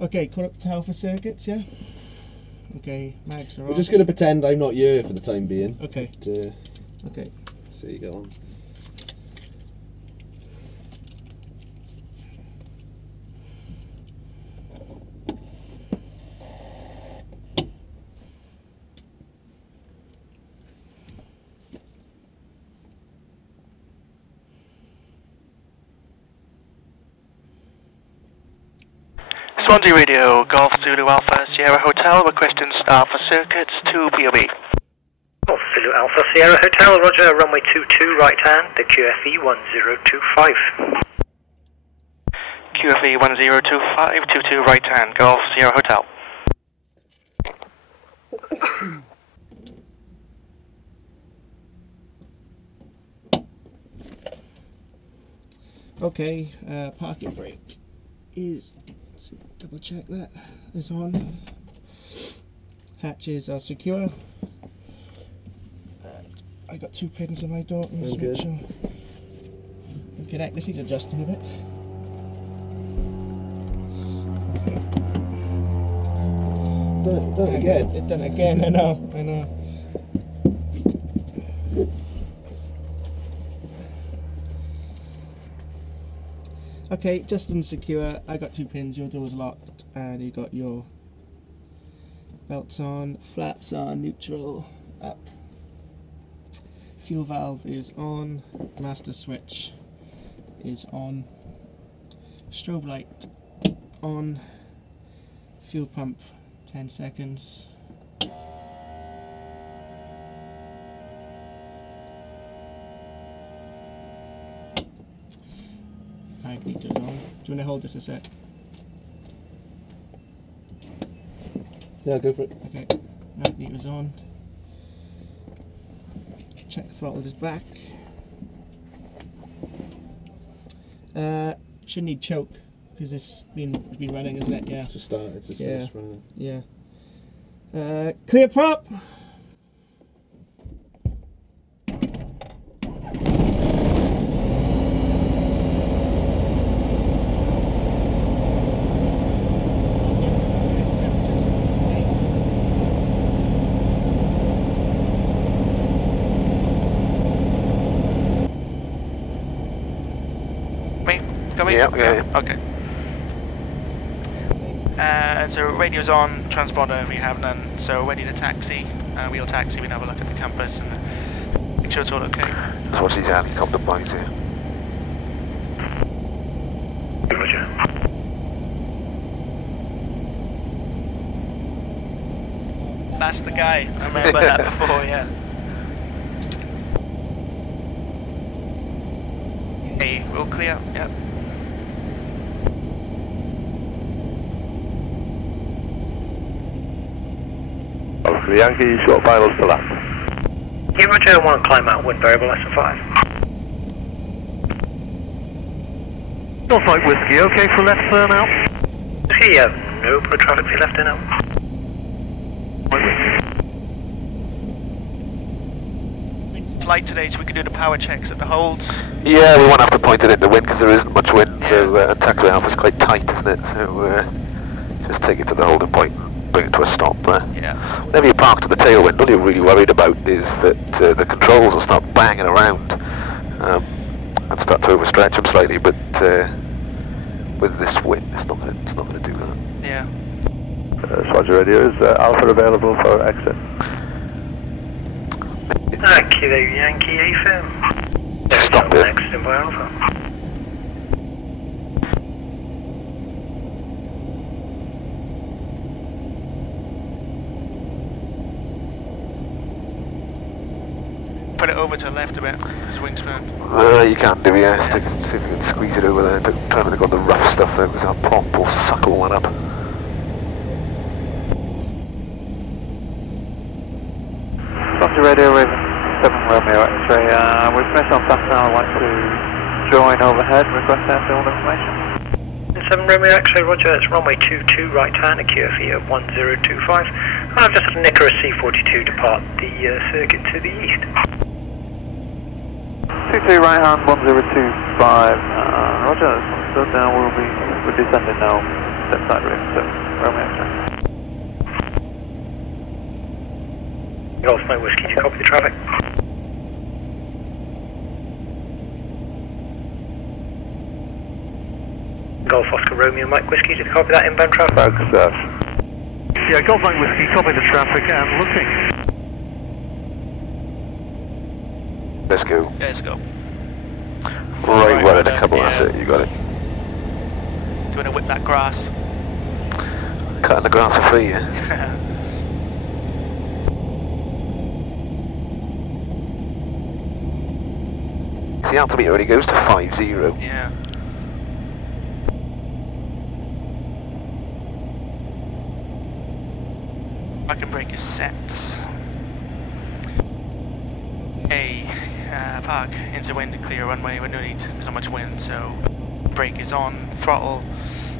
Okay, cut up the tower for circuits, yeah? Okay, mags are on. We're just going to pretend I'm not here for the time being. Okay. Okay. So you go on. Swansea Radio, Golf Zulu Alpha Sierra Hotel, requesting staff for circuits to POB. Golf Zulu Alpha Sierra Hotel, roger, runway 22 right hand, the QFE 1025. QFE 1025, 22 right hand, Golf Sierra Hotel. Okay, parking brake is, double check that, is on. Hatches are secure. I got 2 pins in my door. Just make sure. Okay, this needs adjusting a bit. Okay. Done it again. It done it again. I know. Okay, just unsecure. I got 2 pins. Your door's locked, and you got your belts on, flaps on, neutral, up. Fuel valve is on, master switch is on, strobe light on, fuel pump 10 seconds. Magnetos on. Do you want to hold this a sec? Yeah, go for it. Okay, magnetos on. Check the throttle is back. Should need choke because it's been running, isn't it? Yeah. It's just started. It's just finished running. Yeah. Clear prop. Yeah. Okay. So radio's on, transponder we have none, so ready to taxi. We'll taxi, we'll have a look at the compass and make sure it's all okay. Just watch these helicopter boys here. Roger. That's the guy, I remember that before, yeah. Okay, we'll clear, yeah. The Yankee, short finals to lap. Yeah, roger, 1 climb out, wind variable less than 5. Golf Flight Whiskey, okay for left turn out? Yeah, no, put traffic to left in out. It's light today, so we can do the power checks at the hold. Yeah, we won't have to point it in the wind because there isn't much wind, so taxiway alpha's quite tight, isn't it? So just take it to the holding point. Bring it to a stop there. Yeah. Whenever you park to the tailwind, all you're really worried about is that the controls will start banging around and start to overstretch them slightly. But with this wind, it's not going to do that. Yeah. Swansea Radio, is Alpha available for exit? Kilo Yankee AFM. Stop it. Next in by Alpha. Put it over to the left a bit, his wingspan. You can do, yeah. See if you can squeeze it over there. Don't try to go on the rough stuff there because our pump will suck all that up. Swansea Radio, Raven 7 Romeo X-ray. We've missed on fast now. I'd like to join overhead, request airfield information. 7 Romeo X-ray, roger, it's runway 22 right hand, a QFE of 1025. And I've just had an Ikarus C42 depart the circuit to the east. 22 right hand, 1025, roger, slow down, we're descending now, left side room, 7 Romeo X-ray. Golf Mike Whiskey, do you copy the traffic? Golf Oscar Romeo Mike Whiskey, do you copy that inbound traffic? Success. Yeah, Golf Mike Whiskey, copy the traffic and looking. Let's go. Yeah, let's go. Right, well in a couple, yeah. that's it, you got it. Do you want to whip that grass? Cutting the grass for free, yeah? The altimeter only goes to 50. Yeah. Parking brake is set. Okay, park into wind and clear runway. We don't need so much wind, so brake is on. Throttle,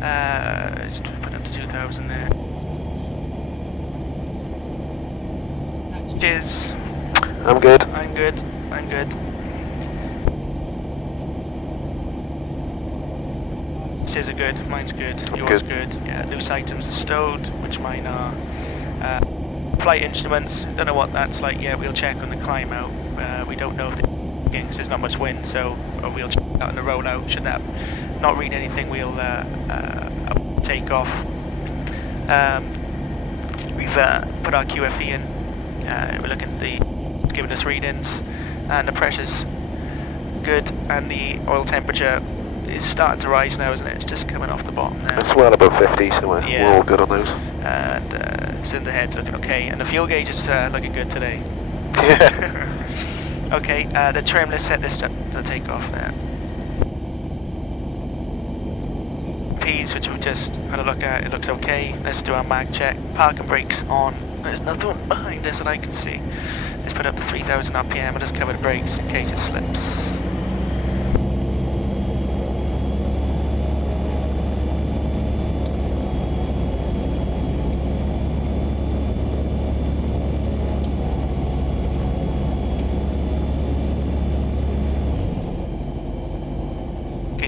let's put it up to 2000 there. Cheers. I'm good. I'm good. I'm good. Cheers are good. Mine's good. Yours good. Yeah. Loose items are stowed, which mine are. Flight instruments. Don't know what that's like yet. We'll check on the climb out. We don't know if because there's not much wind, so we'll check out on the rollout. Should that not read anything, we'll take off. We've put our QFE in. We're looking at the giving us readings, and the pressure's good, and the oil temperature is starting to rise now, isn't it? It's just coming off the bottom now. It's well above 50, so we're all good on those. And cylinder head's looking okay, and the fuel gauge is looking good today. Yeah. Okay, the trim, let's set this to take off now. P's, which we've just had a look at, it looks okay. Let's do our mag check. Parking brakes on. There's nothing behind us that I can see. Let's put up to 3000 RPM and just cover the brakes in case it slips.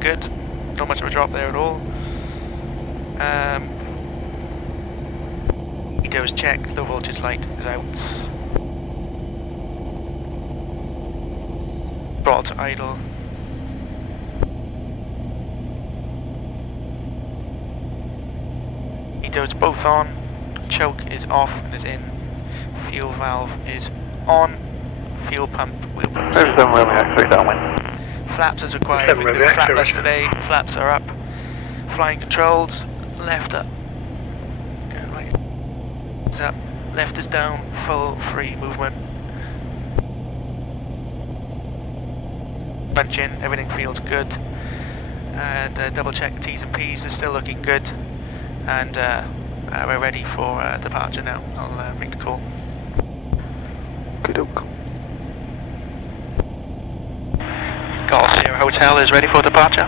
Good, not much of a drop there at all. ETO is checked, low voltage light is out. Throttle to idle. ETO is both on, choke is off and is in, fuel valve is on, fuel pump will put 7 Romeo X-ray downwind. Flaps as required, we can do flapless today, flaps are up, flying controls, left up, and right is up, left is down, full free movement. Punch in, everything feels good, and double check T's and P's, they're still looking good, and we're ready for departure now. I'll make the call. Good oak. Golf Sierra Hotel is ready for departure.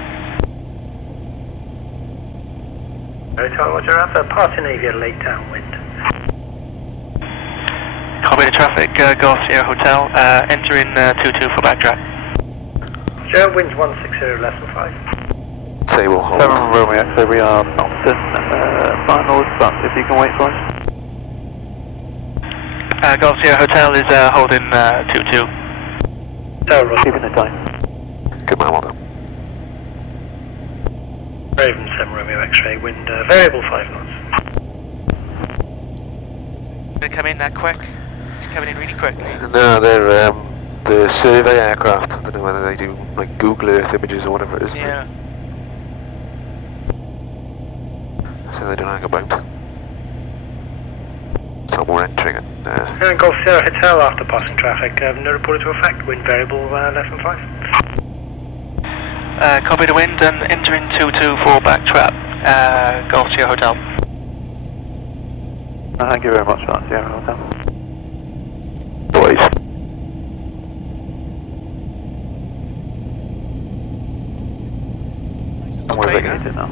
Hotel, roger, Alpha, parting Avia late downwind. Copy the traffic, Golf Sierra Hotel, entering 22 for backtrack. Sure, winds 160 less than 5. Say we'll hold. 7 Romeo X-ray, we are Boston, finals, but if you can wait for us. Golf Sierra Hotel is holding 22. Hotel, roger. Keeping the time. Good man, well done. Raven 7 Romeo X-ray, wind variable 5 knots. Did it come in that quick? It's coming in really quickly. No, they're the survey aircraft. I don't know whether they do like Google Earth images or whatever it is. Yeah. So they don't hang about. So we're entering it. Golf Sierra Hotel after passing traffic, no reported to effect, wind variable less than 5. Copy the wind and entering 22 for backtrap, Golf Sierra Hotel. Thank you very much for that, Sierra Hotel. Boys. And we're regulated now.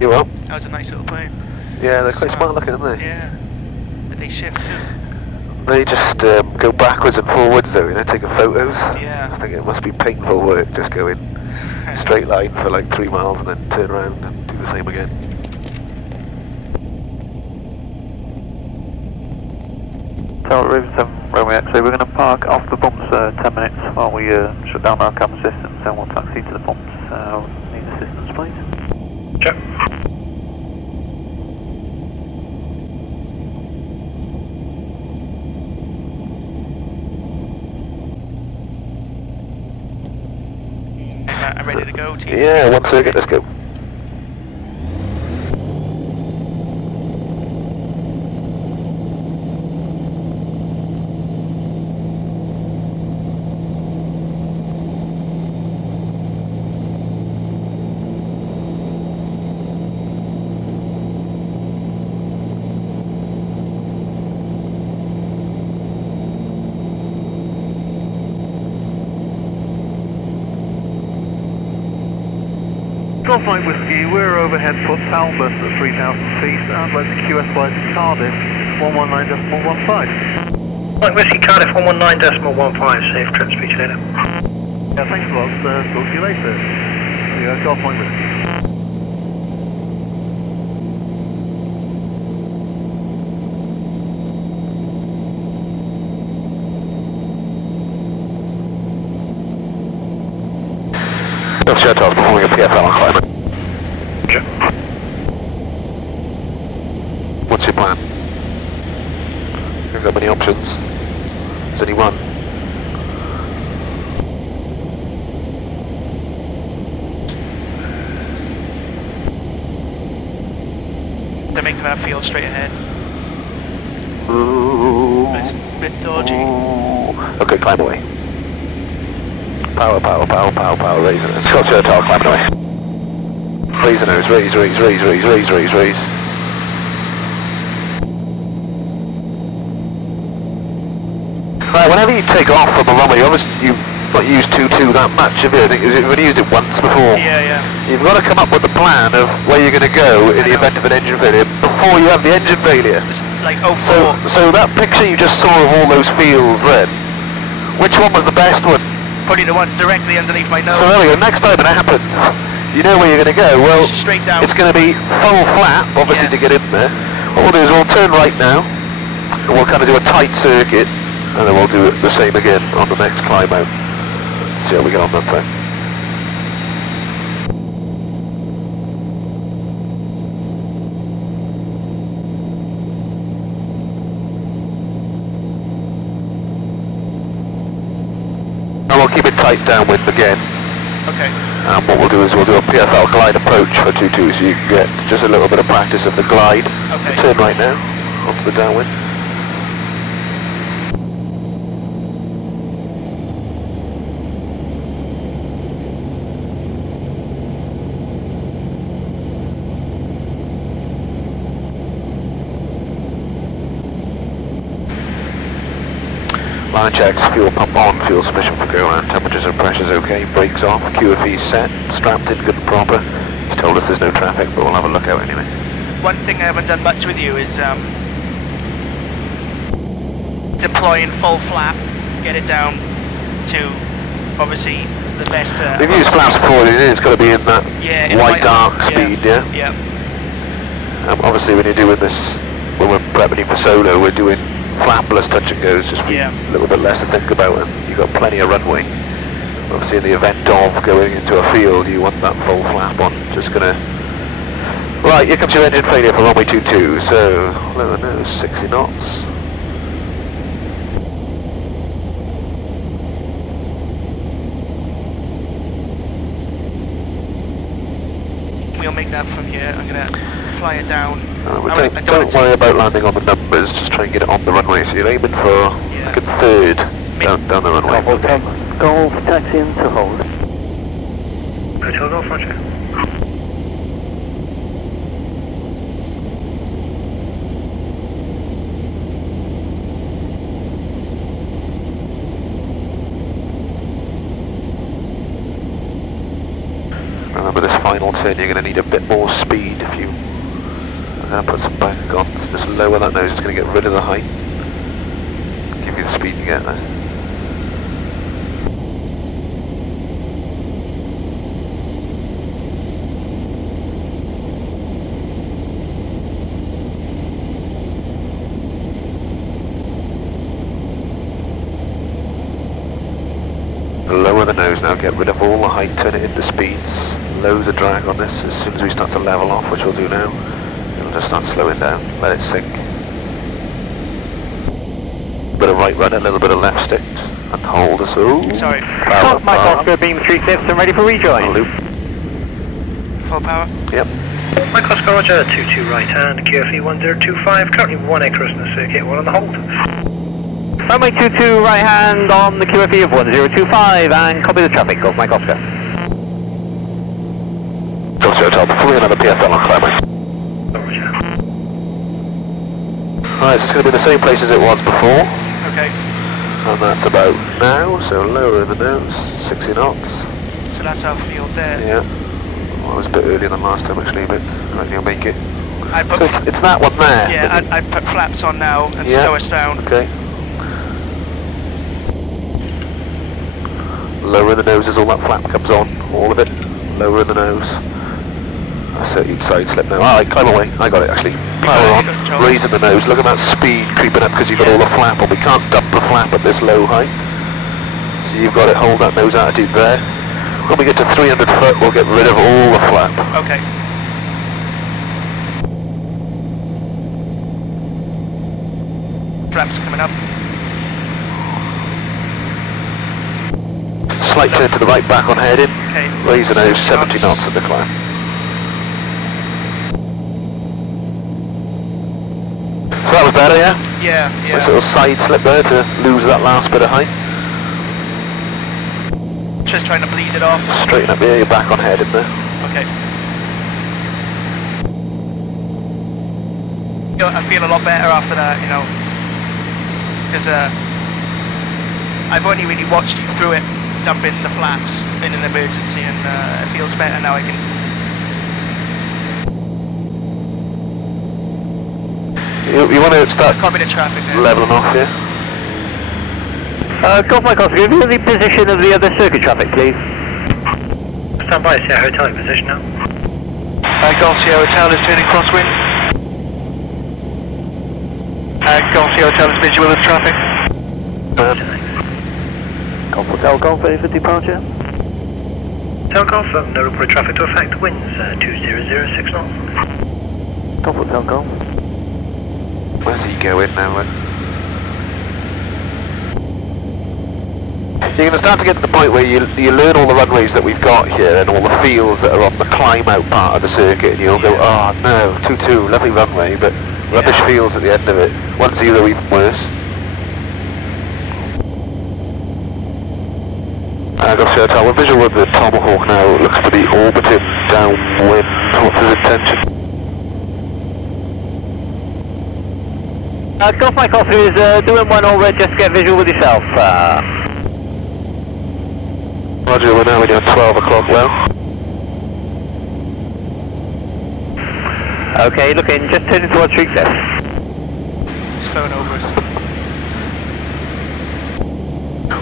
You what? That was a nice little plane. Yeah, they're quite smart looking, aren't they? Yeah. Did they shift too? They just go backwards and forwards though, you know, taking photos. Yeah. I think it must be painful work just going straight line for like 3 miles and then turn around and do the same again. So, Raven 7, Romeo X-ray, we're going to park off the pumps 10 minutes while we shut down our camera systems, and we'll taxi to the pumps. Need assistance, please. Check. I'm ready to go. Yeah, one circuit, let's go. Gower Flight Whiskey, we're overhead for Falmouth at 3,000 feet and like the QS flight to Cardiff, 119.15. Flight Whiskey Cardiff 119.15, safe trip, speech later. Yeah, thanks a lot, talk to you later. Yeah, Gower Flight Whiskey. Shut off, performing a PFL on climate. Check. What's your plan? You've got many options. There's only one. They make that feel straight ahead. Ooh. It's a bit dodgy. Ooh. Okay, climb away. Power, power, power, power, power, raise it. Scott Turtle, climb away. Raise the nose, raise, raise, raise, raise, raise, raise, raise. Right, whenever you take off from a runway, you've not used 2.2 that much, have you? I think you've only used it once before. Yeah, yeah. You've got to come up with a plan of where you're going to go in the event of an engine failure before you have the engine failure. It's like 04. So that picture you just saw of all those fields then, which one was the best one? Probably the one directly underneath my nose. So there we go, next time it happens, you know where you're going to go. Well, Straight down. it's going to be full flap, obviously, Yeah. to get in there. What we'll do is we'll turn right now, and we'll kind of do a tight circuit, and then we'll do the same again on the next climb out. See how we get on that time. And we'll keep it tight downwind again. Okay. And what we'll do is we'll do a PFL glide approach for 2.2 so you can get just a little bit of practice of the glide. Okay. Turn right now, onto the downwind. Line checks, fuel pump on, fuel sufficient for go around, temperatures and pressures okay, brakes off, QFE set, strapped in good and proper. He's told us there's no traffic, but we'll have a look out anyway. One thing I haven't done much with you is deploying full flap, get it down to obviously the best. We've used flaps before, it's got to be in that Yeah, white dark speed, yeah? Yeah. Obviously when you're doing this, when we're prepping you for solo, we're doing flapless touch and goes, just Yeah. a little bit less to think about, and you've got plenty of runway. Obviously in the event of going into a field, you want that full flap on. Just gonna... Right, here comes your engine failure for runway 22, so, lower nose, 60 knots. We'll make that from here. I'm gonna fly it down. Don't worry about landing on the numbers, just try and get it on the runway. So you're aiming for like a third down the runway. Golf, taxi into hold. Hotel Golf, roger. Remember this final turn you're going to need a bit more speed if you put some bank on. So just lower that nose, it's going to get rid of the height. Give you the speed to get there. Lower the nose now, get rid of all the height, turn it into speeds, loads of drag on this. As soon as we start to level off, which we'll do now, it'll just start slowing down, let it sink. Bit of right run, a little bit of left stick, and hold us. Ooh. Sorry. Mike Oscar, beam 3 clips and ready for rejoin. Loop. Full power? Yep. Mike Oscar, roger, 22 right hand, QFE 1025, currently 1 Ikarus in the circuit, 1 on the hold. Runway 22 right hand on the QFE of 1025 and copy the traffic, Golf Mike Oscar. Swansea Hotel, fully another PFL on climb. Roger. Right, it's going to be the same place as it was before. Okay. And that's about now, so lower in the nose, 60 knots. So that's our field there. Yeah. Well, it was a bit earlier than last time actually, but I reckon you'll make it. I put, So it's that one there. yeah, I put flaps on now and slow us down. Okay. Lower in the nose as all that flap comes on, all of it. Lower in the nose. That's it, each side slip now. Alright, climb away. I got it actually. Power on, raising the nose. Look at that speed creeping up because you've got all the flap on. We can't dump the flap at this low height. So you've got to hold that nose attitude there. When we get to 300 foot, we'll get rid of all the flap. Okay. Flaps coming up. Slight turn to the right, back on heading. Okay. Raise the nose, 70 knots at the climb. So that was better, yeah? Yeah, Nice little side slip there to lose that last bit of height. Just trying to bleed it off. Straighten up here, you're back on heading there. Okay. I feel a lot better after that, you know. Because I've only really watched you through it, dumping the flaps in an emergency, and it feels better now. I can. You want to start Copy the traffic there. leveling off here? Golf Mike Oscar, give you the position of the other circuit traffic, please. Stand by, Sierra Hotel in position now. Golf Sierra Hotel is turning crosswind. Golf Sierra Hotel is visual of traffic. Golf Hotel Golf, ready for departure. Hotel Golf, no reported traffic to affect, winds 2006 knots. Golf Hotel Golf. Where's he going now? You're going to start to get to the point where you learn all the runways that we've got here and all the fields that are on the climb out part of the circuit, and you'll go, oh no, 2-2, lovely runway, but rubbish fields at the end of it. 1-0 even worse. Golf Sierra Hotel, we're visual with the Tomahawk now, it looks to be orbiting downwind. What's his intention? Golf Mike Oscar is doing one over, just get visual with yourself. Roger, we're now doing 12 o'clock well. Okay, looking, just turning towards 3 clips. It's flown over us.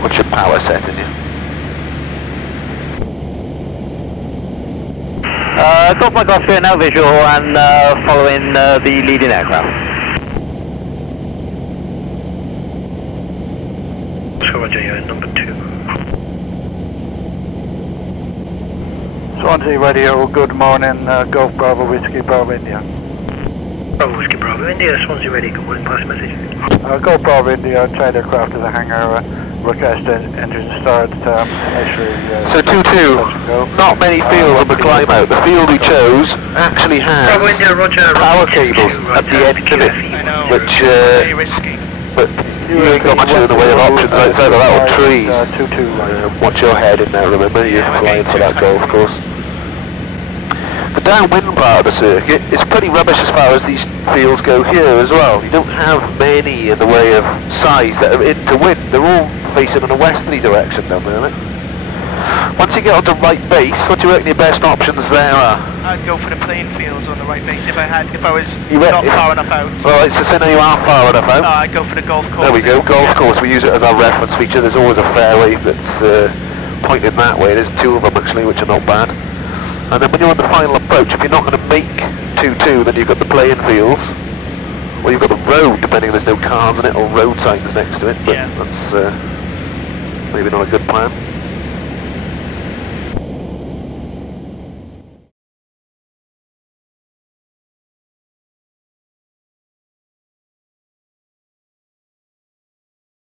What's your power setting here? Golf Mike Oscar now visual and following the leading aircraft. Roger, you're number 2. Swansea Radio, good morning, Golf Bravo Whiskey Bravo India. Bravo Whiskey Bravo India, Swansea ready, good morning, pass message. Golf Bravo India, outside aircraft to the hangar, request engine start, initially... So 2-2, not many fields on the climb out. The field we chose actually has Bravo India, Roger, power cables at the end of it, I know. which, Very risky. but you ain't got much in the way of options outside of that or trees. 2-2, Watch your head in there, remember, you're flying for that golf course. The downwind part of the circuit is pretty rubbish as far as these fields go here as well. You don't have many in the way of size that are into wind. They're all facing in a westerly direction down there, right? Once you get onto right base, what do you reckon your best options there are? I'd go for the playing fields on the right base if I was You not far enough out. Right, so say now you are far enough out. No, I'd go for the golf course. There we go, golf course. We use it as our reference feature. There's always a fairway that's pointed that way. There's two of them actually, which are not bad. And then when you're on the final approach, if you're not going to make 2-2, then you've got the playing fields. Or you've got the road, depending if there's no cars in it, or road signs next to it. But that's maybe not a good plan.